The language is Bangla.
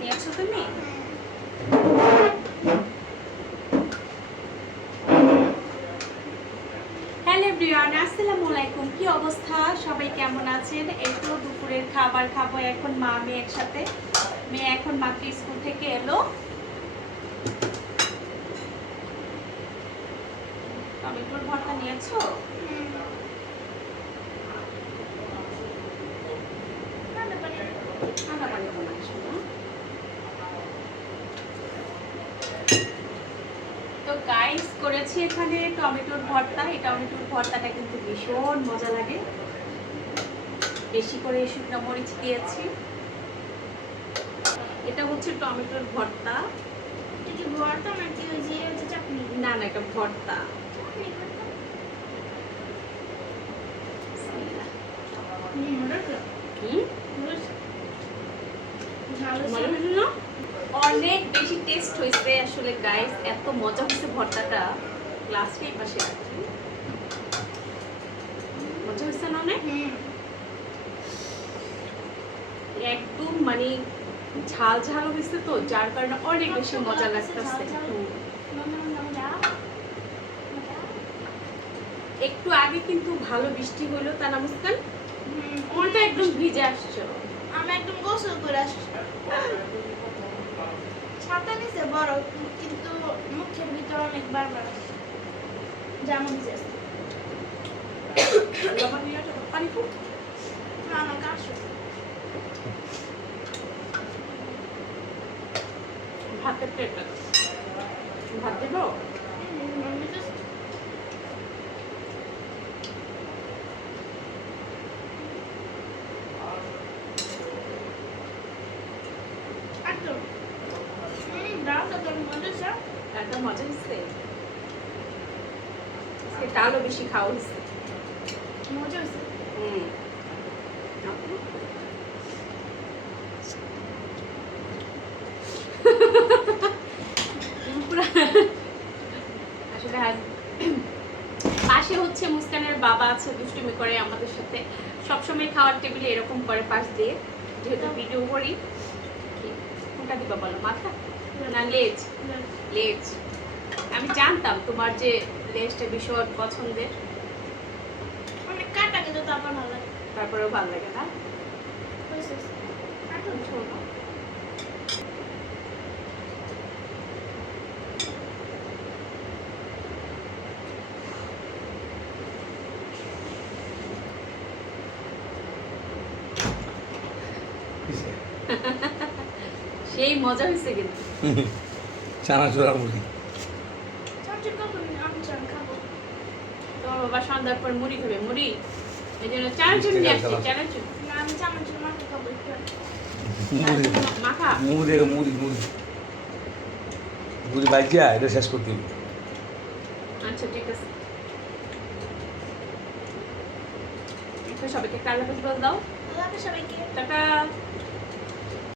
নিয়েছো তুমি? হ্যালো এভরিওয়ান, আসসালামু আলাইকুম। কি অবস্থা, সবাই কেমন আছেন? এই তো দুপুরের খাবার খাবো এখন মা মেয়ে একসাথে। মেয়ে এখন মাত্র স্কুল থেকে এলো। টমেটোর ভর্তা নিয়েছো? ঠান্ডা পানি বানাচ্ছো না? তো গাইস করেছি এখানে টমেটোর ভর্তা। এই টমেটোর ভর্তাটা কিন্তু ভীষণ মজা লাগে। বেশি করে শুকনো মরিচ দিয়েছি। এটা হচ্ছে টমেটোর ভর্তা। এটা কি ভর্তা নাকি ওই যে চাটনি? না না, এটা ভর্তা। অনেক বেশি টেস্ট হয়েছে আসলে গাইস, এত মজা হয়েছে ভর্তাটা। গ্লাসটা এই পাশে রাখি। মজা হয়েছে না অনেক? একদম মানে ঝাল ঝাল হয়েছে তো, যার কারণে অনেক বেশি মজা লাগতেছে। একটু আগে কিন্তু ভালো বৃষ্টি হলো, তা না মুস্কান? ওটা একদম ভিজে আসছো। আমি একদম গোসল করে আসছি। ছাতা নিচে বড়, কিন্তু মুখের ভিতরে অনেক বারবার আসছে। যেমন ভিজেছে। পানি ফুট। না আমার কাশো। ভাতের প্লেট ভাত দেবো? একদম মজা হচ্ছে। ডালও বেশি খাওয়া হচ্ছে। মজা হয়েছে। আসলে পাশে হচ্ছে মুস্কানের বাবা আছে, দুষ্টুমি করে আমাদের সাথে। সবসময় খাওয়ার টেবিলে এরকম করে পাশ দিয়ে, যেহেতু ভিডিও করি। কোনটা দিবা বলো, মাথা না লেজ? লেজ। আমি জানতাম তোমার যে লেজটা ভীষণ পছন্দের। মানে কাটা কিন্তু তারপর ভালো লাগে। তারপরেও ভালো লাগে না? সেই মজা হয়েছে কিন্তু। চানাচুর মুড়ি। তোমার বাবা সন্ধ্যার পর মুড়ি খাবে, মুড়ি। এই জন্য চানাচুর নিয়ে আসছি। চানাচুর আমি চামচ মাখা খাবো একটু। মাখা মুড়ি মুড়ি মুড়ি মুড়ি বাজিয়া এটা শেষ করতে হবে। আচ্ছা ঠিক আছে। তো সবাইকে একটা আল্লাহ হাফেজ বল দাও। আল্লাহ হাফেজ সবাইকে। টাটা।